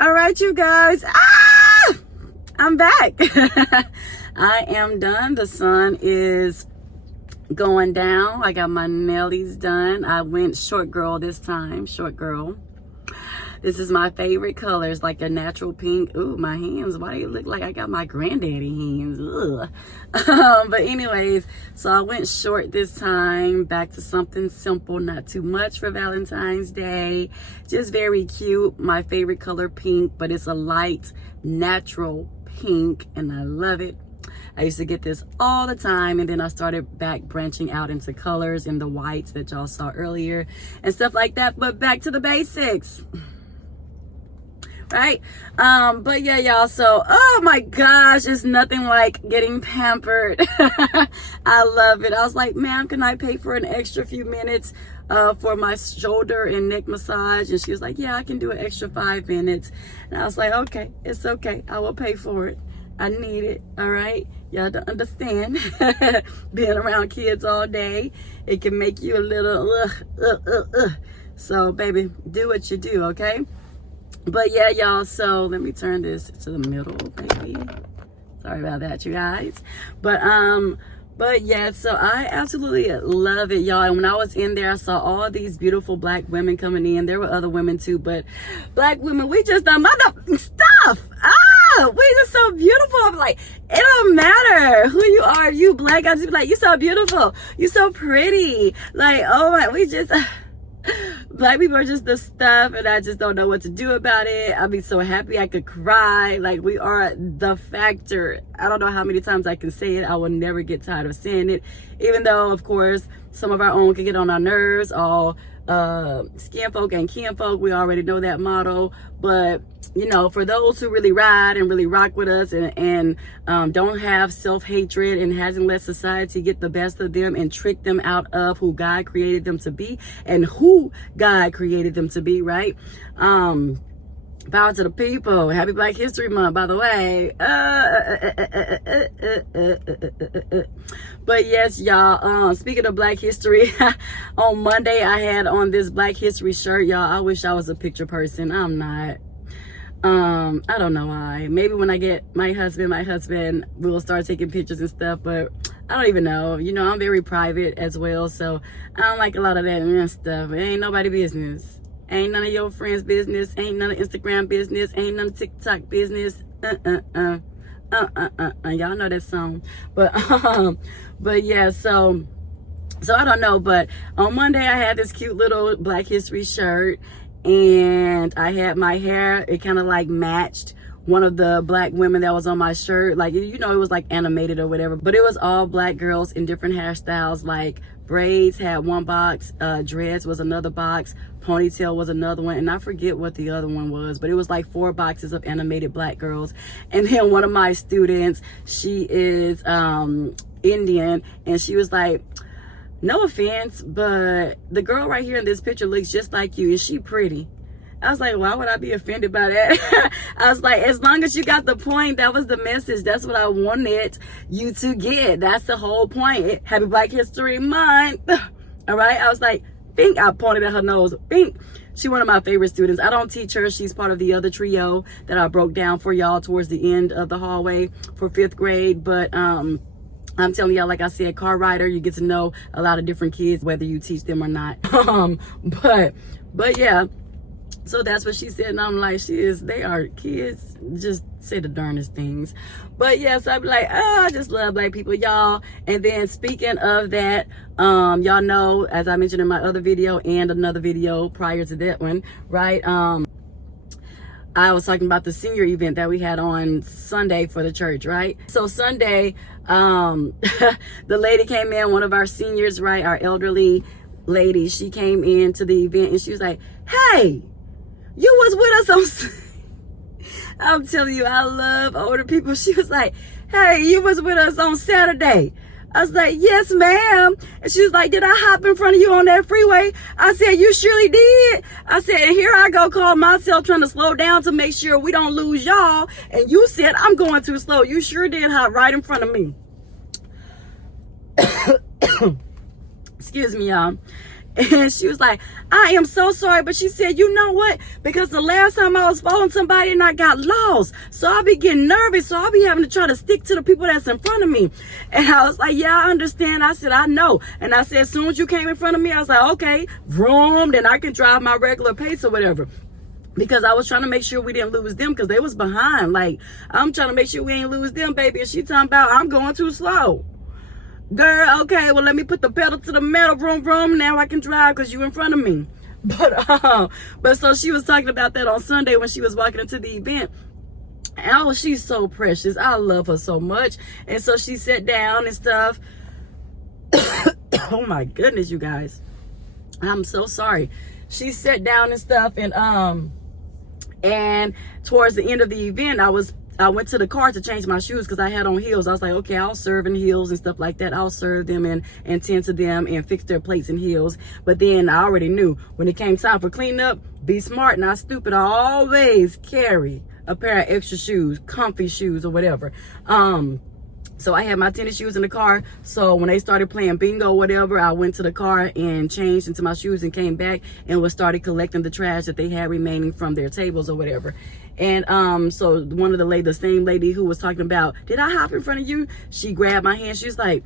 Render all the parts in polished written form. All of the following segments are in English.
All right, you guys. I'm back. I am done. The sun is going down. I got my nailies done. I went short girl this time. Short girl. This is my favorite color. It's like a natural pink. Ooh, my hands. Why do you look like I got my granddaddy hands? Ugh. But anyways, so I went short this time. Back to something simple, not too much for Valentine's Day. Just very cute. My favorite color, pink, but it's a light, natural pink, and I love it. I used to get this all the time, and then I started back branching out into colors and the whites that y'all saw earlier and stuff like that. But back to the basics. Right? But yeah, y'all, so oh my gosh, it's nothing like getting pampered. I love it. I was like, ma'am, can I pay for an extra few minutes for my shoulder and neck massage? And she was like, yeah, I can do an extra 5 minutes. And I was like, okay, it's okay, I will pay for it. I need it. All right, y'all don't understand. Being around kids all day, it can make you a little so baby, do what you do, okay? But yeah, y'all, so let me turn this to the middle, baby. Sorry about that, you guys. But yeah, so I absolutely love it, y'all. And when I was in there, I saw all these beautiful black women coming in. There were other women too, but black women, we just done mother stuff. We just so beautiful. I'm like, it don't matter who you are. You black, I just be like, you so beautiful. You so pretty. Like, oh my, we just... Black people are just the stuff, and I just don't know what to do about it. I'll be so happy I could cry. Like, we are the factor. I don't know how many times I can say it. I will never get tired of saying it, even though, of course, some of our own can get on our nerves. All skin folk and kin folk, we already know that motto. But you know, for those who really ride and really rock with us and don't have self-hatred and hasn't let society get the best of them and trick them out of who God created them to be and who God created them to be, right? Power to the people. Happy Black History Month, by the way. But yes, y'all, speaking of Black History, on Monday I had on this Black History shirt, y'all. I wish I was a picture person. I'm not. I don't know why. Maybe when I get my husband will start taking pictures and stuff, but I don't even know. You know, I'm very private as well, so I don't like a lot of that stuff. It ain't nobody business. Ain't none of your friends' business. Ain't none of Instagram business. Ain't none of TikTok business. Y'all know that song. But yeah, so I don't know. But on Monday, I had this cute little Black History shirt, and I had my hair. It kind of like matched one of the black women that was on my shirt. Like, you know, it was like animated or whatever, but it was all black girls in different hairstyles. Like braids had one box, dreads was another box, ponytail was another one, and I forget what the other one was, but it was like 4 boxes of animated black girls. And then one of my students, she is Indian, and she was like, no offense, but the girl right here in this picture looks just like you. Is she pretty? I was like, why would I be offended by that? I was like, as long as you got the point, that was the message. That's what I wanted you to get. That's the whole point. Happy Black History Month. All right. I was like, Bink. I pointed at her nose. Bink. She one of my favorite students. I don't teach her. She's part of the other trio that I broke down for y'all towards the end of the hallway for 5th grade. But, I'm telling y'all, like I said, car rider, you get to know a lot of different kids, whether you teach them or not. But yeah, so that's what she said. And I'm like, they are kids, just say the darndest things. But yes, I'd be like, oh, I just love black people, y'all. And then speaking of that, y'all know, as I mentioned in my other video and another video prior to that one, right? I was talking about the senior event that we had on Sunday for the church, right? So Sunday, the lady came in, one of our seniors, right? Our elderly lady, she came in to the event and she was like, hey, you was with us on, I'm telling you, I love older people. She was like, hey, you was with us on Saturday. I was like, yes, ma'am. And she was like, did I hop in front of you on that freeway? I said, you surely did. I said, and here I go, call myself trying to slow down to make sure we don't lose y'all. And you said, I'm going too slow. You sure did hop right in front of me. Excuse me, y'all. And she was like, I am so sorry. But she said, you know what? Because the last time I was following somebody and I got lost. So I'll be getting nervous. So I'll be having to try to stick to the people that's in front of me. And I was like, yeah, I understand. I said, I know. And I said, as soon as you came in front of me, I was like, okay, vroom, then I can drive my regular pace or whatever. Because I was trying to make sure we didn't lose them because they was behind. Like, I'm trying to make sure we ain't lose them, baby. And she talking about, I'm going too slow. Girl, okay, well, let me put the pedal to the metal, vroom, vroom. Now I can drive because you in front of me. But so she was talking about that on Sunday when she was walking into the event. And oh, she's so precious. I love her so much. And so she sat down and stuff. Oh my goodness, you guys. I'm so sorry. She sat down and stuff, and towards the end of the event, I went to the car to change my shoes because I had on heels. I was like, okay, I'll serve in heels and stuff like that. I'll serve them and tend to them and fix their plates in heels. But then I already knew when it came time for cleanup, be smart, not stupid. I always carry a pair of extra shoes, comfy shoes or whatever. So I had my tennis shoes in the car. So when they started playing bingo or whatever, I went to the car and changed into my shoes and came back and started collecting the trash that they had remaining from their tables or whatever. And so one of the same lady who was talking about, did I hop in front of you? She grabbed my hand. She was like,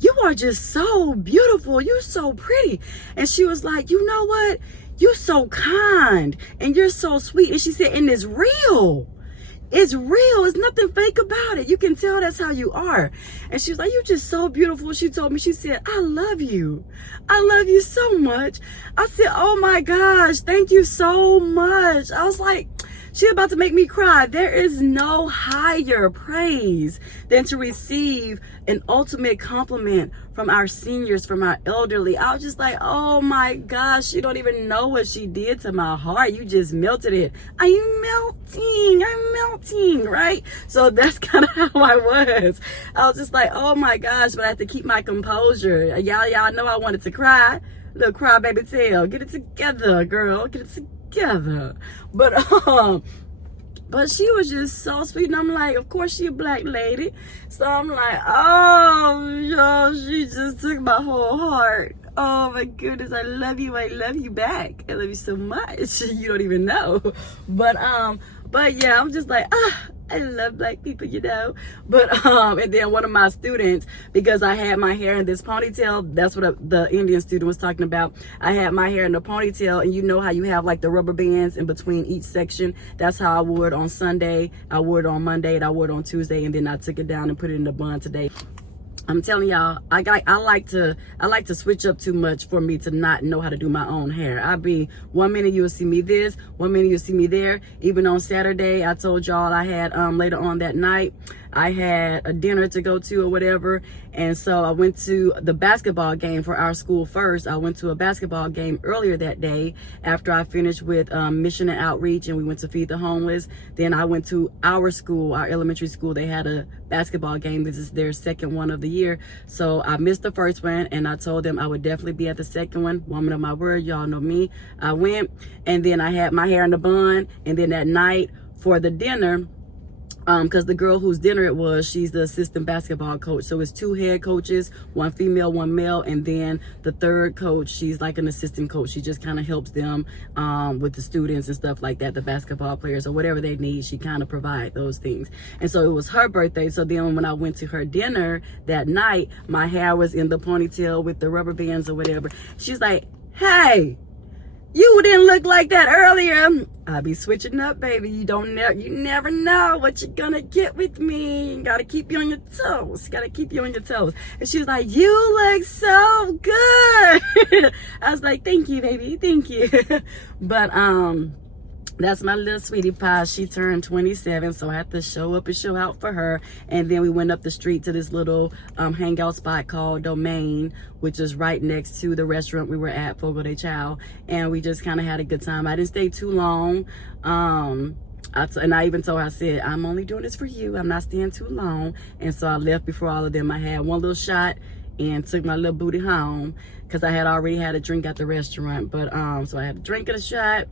you are just so beautiful. You're so pretty. And she was like, you know what? You're so kind and you're so sweet. And she said, and it's real. It's real. It's nothing fake about it. You can tell that's how you are. And she was like, you're just so beautiful. She told me, she said, I love you. I love you so much. I said, oh my gosh, thank you so much. I was like, she's about to make me cry. There is no higher praise than to receive an ultimate compliment from our seniors, from our elderly. I was just like, oh my gosh, you don't even know what she did to my heart. You just melted it. I'm melting, right? So that's kind of how I was. I was just like, oh my gosh, but I have to keep my composure. Y'all know I wanted to cry. Little cry baby tail. Get it together, girl. Get it together. But she was just so sweet, and I'm like, of course she a black lady. So I'm like, oh, yo, she just took my whole heart. Oh my goodness, I love you back. I love you so much. You don't even know. But yeah, I'm just like, I love black people, you know. But and then one of my students, because I had my hair in this ponytail, that's what the Indian student was talking about. I had my hair in the ponytail, and you know how you have like the rubber bands in between each section. That's how I wore it on Sunday, I wore it on Monday, and I wore it on Tuesday, and then I took it down and put it in the bun today. I'm telling y'all, I like to switch up too much for me to not know how to do my own hair. I be 1 minute you'll see me this, 1 minute you'll see me there. Even on Saturday, I told y'all I had later on that night, I had a dinner to go to or whatever. And so I went to the basketball game for our school first. I went to a basketball game earlier that day after I finished with Mission and Outreach, and we went to feed the homeless. Then I went to our school, our elementary school. They had a basketball game. This is their second one of the year. So I missed the first one, and I told them I would definitely be at the second one. Woman of my word, y'all know me. I went, and then I had my hair in the bun. And then that night for the dinner, because the girl whose dinner it was, she's the assistant basketball coach. So it's 2 head coaches, 1 female, 1 male, and then the third coach, she's like an assistant coach. She just kind of helps them with the students and stuff like that, the basketball players or whatever they need. She kind of provide those things. And so it was her birthday. So then when I went to her dinner that night, my hair was in the ponytail with the rubber bands or whatever. She's like, hey, you didn't look like that earlier. I be switching up, baby. You never know what you're gonna get with me. You gotta keep you on your toes. And she was like, you look so good. I was like, thank you, baby, thank you. But that's my little sweetie pie. She turned 27, so I had to show up and show out for her. And then we went up the street to this little hangout spot called Domain, which is right next to the restaurant we were at, Fogo de Chao. And we just kind of had a good time. I didn't stay too long. And I even told her, I said, I'm only doing this for you. I'm not staying too long. And so I left before all of them. I had one little shot and took my little booty home because I had already had a drink at the restaurant. But so I had a drink and a shot.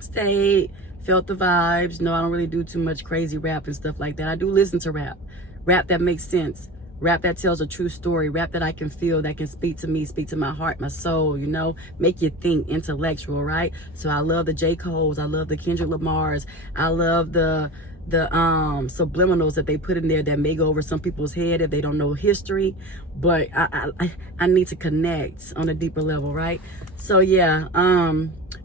Stayed, felt the vibes. No, I don't really do too much crazy rap and stuff like that. I do listen to rap that makes sense, Rap that tells a true story, rap that I can feel, that can speak to me, speak to my heart, my soul, you know, make you think, intellectual, right? So I love the J. Cole's, I love the Kendrick Lamar's, I love the subliminals that they put in there that may go over some people's head if they don't know history, but I need to connect on a deeper level, right? So yeah,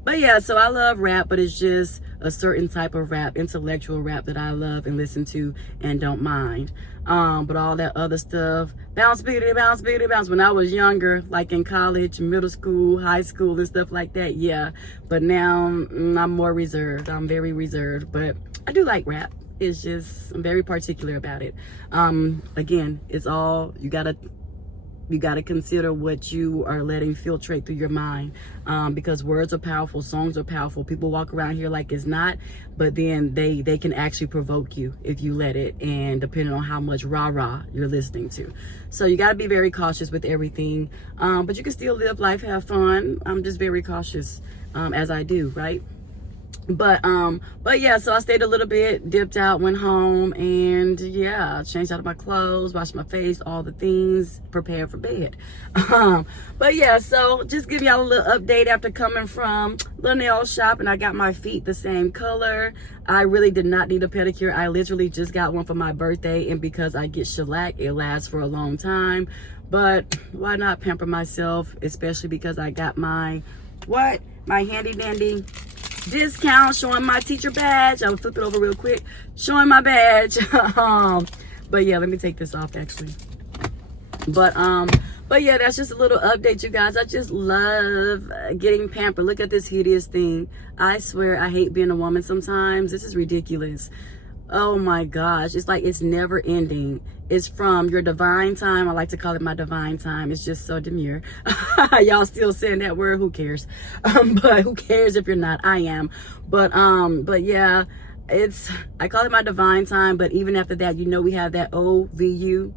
but yeah, so I love rap, but it's just a certain type of rap, intellectual rap, that I love and listen to and don't mind. But all that other stuff, bounce, biggity, bounce, biggity, bounce, when I was younger, like in college, middle school, high school and stuff like that, yeah. But now I'm more reserved. I'm very reserved, but I do like rap. It's just, I'm very particular about it. Again, it's all, you gotta consider what you are letting filtrate through your mind, because words are powerful, songs are powerful. People walk around here like it's not, but then they can actually provoke you if you let it, and depending on how much rah-rah you're listening to. So you gotta be very cautious with everything, but you can still live life, have fun. I'm just very cautious, as I do, right? But yeah, so I stayed a little bit, dipped out, went home, and yeah, changed out of my clothes, washed my face, all the things, prepared for bed. But yeah, so just give y'all a little update after coming from the nail shop, and I got my feet the same color. I really did not need a pedicure. I literally just got one for my birthday, and because I get shellac, it lasts for a long time. But why not pamper myself, especially because I got my handy dandy discount, showing my teacher badge. I'll flip it over real quick, showing my badge. But yeah, let me take this off actually. But yeah, that's just a little update, you guys. I just love getting pampered. Look at this hideous thing. I swear I hate being a woman sometimes. This is ridiculous. Oh my gosh, it's like it's never ending. It's from your divine time. I like to call it my divine time. It's just so demure. Y'all still saying that word, who cares? But who cares if you're not? I am. But yeah, I call it my divine time, but even after that, you know, we have that OVULATION.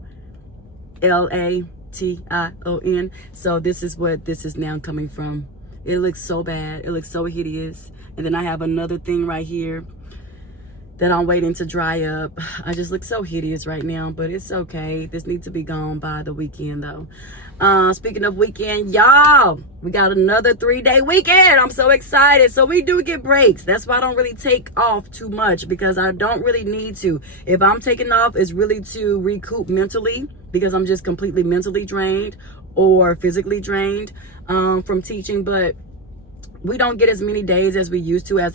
So this is what this is now coming from. It looks so bad. It looks so hideous. And then I have another thing right here that I'm waiting to dry up. I just look so hideous right now, but it's okay. This needs to be gone by the weekend though. Speaking of weekend, y'all, we got another 3-day weekend. I'm so excited. So we do get breaks. That's why I don't really take off too much, because I don't really need to. If I'm taking off, it's really to recoup mentally, because I'm just completely mentally drained or physically drained from teaching. But we don't get as many days as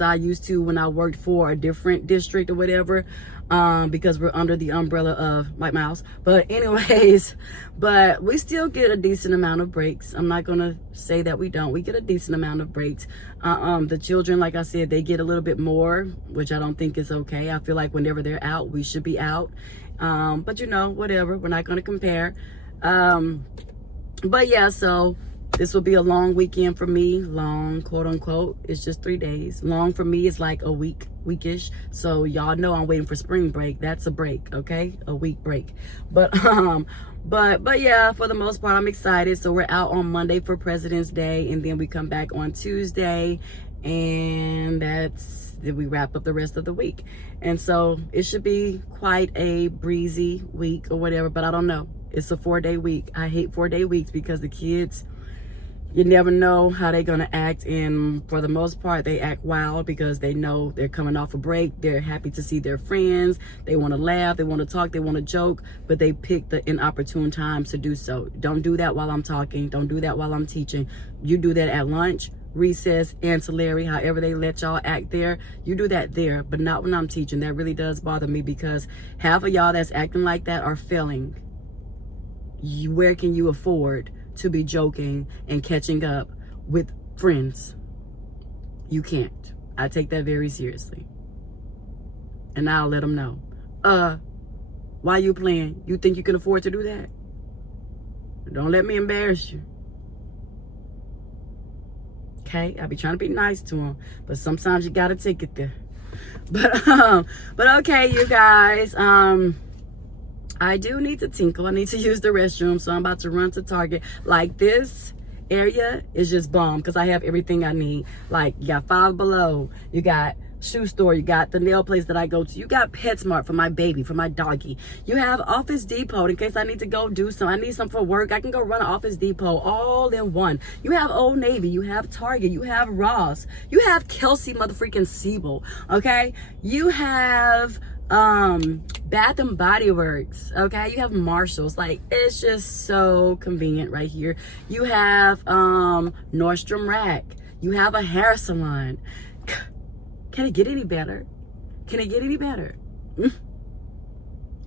I used to when I worked for a different district or whatever, because we're under the umbrella of Mike Miles. But anyways, but we still get a decent amount of breaks. I'm not gonna say that we don't. We get a decent amount of breaks. The children, like I said, they get a little bit more, which I don't think is okay. I feel like whenever they're out, we should be out. But you know, whatever, we're not gonna compare. But yeah, so this will be a long weekend for me. Long, quote unquote. It's just 3 days. Long for me is like a weekish. So y'all know I'm waiting for spring break. That's a break, okay? A week break. But yeah, for the most part, I'm excited. So we're out on Monday for President's Day, and then we come back on Tuesday, and then we wrap up the rest of the week. And so it should be quite a breezy week or whatever, but I don't know. It's a 4-day week. I hate 4-day weeks because the kids, you never know how they're gonna act, and for the most part they act wild because they know they're coming off a break. They're happy to see their friends, they want to laugh, they want to talk, they want to joke, but they pick the inopportune times to do so. Don't do that while I'm talking. Don't do that while I'm teaching. You do that at lunch, recess, ancillary, however they let y'all act there. You do that there, but not when I'm teaching. That really does bother me, because half of y'all that's acting like that are failing. Where can you afford to be joking and catching up with friends? You can't. I take that very seriously, and I'll let them know. Why you playing? You think you can afford to do that? Don't let me embarrass you. Okay, I be trying to be nice to them, but sometimes you gotta take it there. But okay, you guys, I do need to tinkle. I need to use the restroom, so I'm about to run to Target. Like, this area is just bomb because I have everything I need. Like, you got Five Below, you got shoe store, you got the nail place that I go to, you got PetSmart for my baby, for my doggy, you have Office Depot in case I need to go do some, I need some for work, I can go run an Office Depot all in one. You have Old Navy, you have Target, you have Ross, you have Kelsey motherfucking Siebel, okay? You have Bath and Body Works, okay? You have Marshalls. Like, it's just so convenient right here. You have Nordstrom Rack, you have a hair salon. Can it get any better? Can it get any better?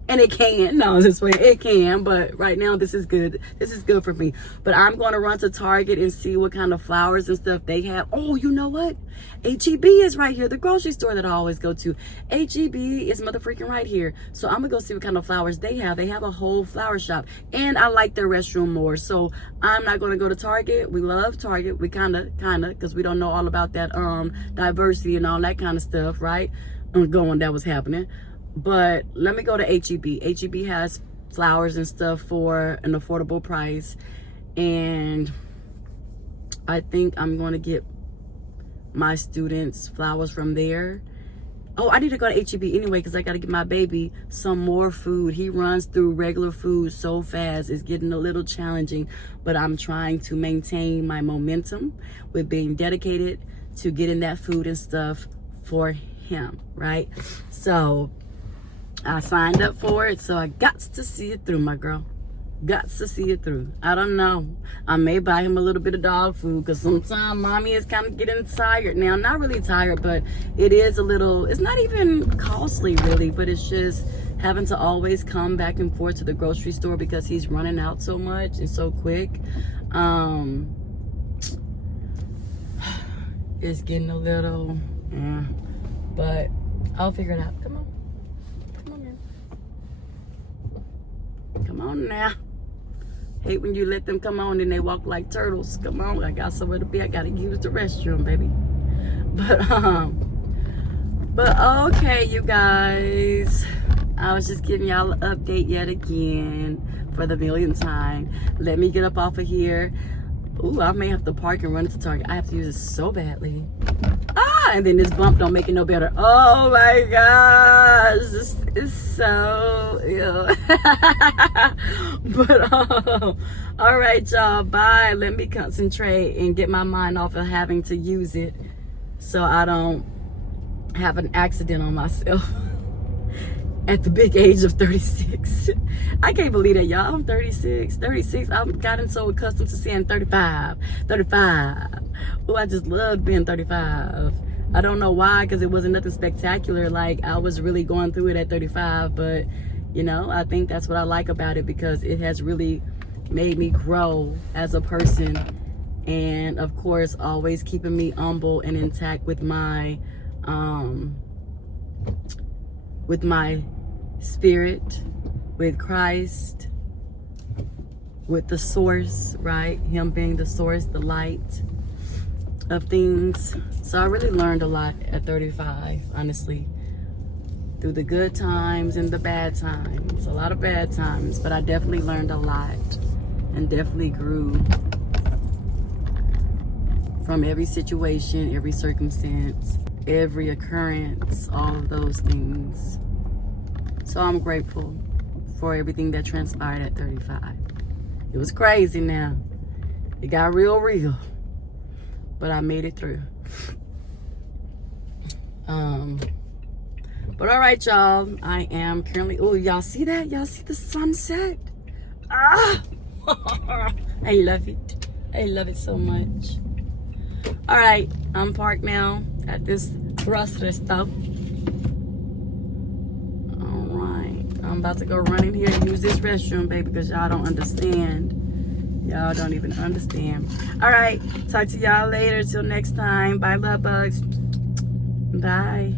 And it can. No, this way it can. But right now, this is good. This is good for me. But I'm going to run to Target and see what kind of flowers and stuff they have. Oh, you know what? H-E-B is right here. The grocery store that I always go to. H-E-B is motherfreaking right here. So I'm going to go see what kind of flowers they have. They have a whole flower shop. And I like their restroom more. So I'm not going to go to Target. We love Target. We kind of, because we don't know all about that diversity and all that kind of stuff, right? That was happening. But let me go to H-E-B. H-E-B has flowers and stuff for an affordable price. And I think I'm going to get my students flowers from there. Oh, I need to go to H-E-B anyway because I got to get my baby some more food. He runs through regular food so fast. It's getting a little challenging. But I'm trying to maintain my momentum with being dedicated to getting that food and stuff for him, right? So I signed up for it, so I got to see it through, my girl. Got to see it through. I don't know. I may buy him a little bit of dog food because sometimes mommy is kind of getting tired now. Not really tired, but it is a little, it's not even costly really, but it's just having to always come back and forth to the grocery store because he's running out so much and so quick. It's getting a little, but I'll figure it out. Come on. Come on now. Hate when you let them come on and they walk like turtles. Come on, I got somewhere to be. I gotta use the restroom, baby. But okay, you guys. I was just giving y'all an update yet again for the millionth time. Let me get up off of here. Ooh, I may have to park and run to Target. I have to use it so badly. And then this bump don't make it no better. Oh my gosh, this is so ill. But all right, y'all, bye. Let me concentrate and get my mind off of having to use it so I don't have an accident on myself at the big age of 36. I can't believe that, y'all. I'm 36. I've gotten so accustomed to saying 35. Oh, I just loved being 35. I don't know why, because it wasn't nothing spectacular. Like, I was really going through it at 35, but you know, I think that's what I like about it, because it has really made me grow as a person, and of course always keeping me humble and intact with my spirit, with Christ, with the source, right? Him being the source, the light of things. So I really learned a lot at 35, honestly, through the good times and the bad times. A lot of bad times, but I definitely learned a lot and definitely grew from every situation, every circumstance, every occurrence, all of those things. So I'm grateful for everything that transpired at 35. It was crazy now. It got real, but I made it through. But all right, y'all, I am currently, oh, y'all see that? Y'all see the sunset? Ah! I love it. I love it so much. All right, I'm parked now at this grocery store. All right, I'm about to go run in here and use this restroom, baby, because y'all don't understand. Y'all don't even understand. All right, talk to y'all later. Till next time. Bye, love bugs. Bye.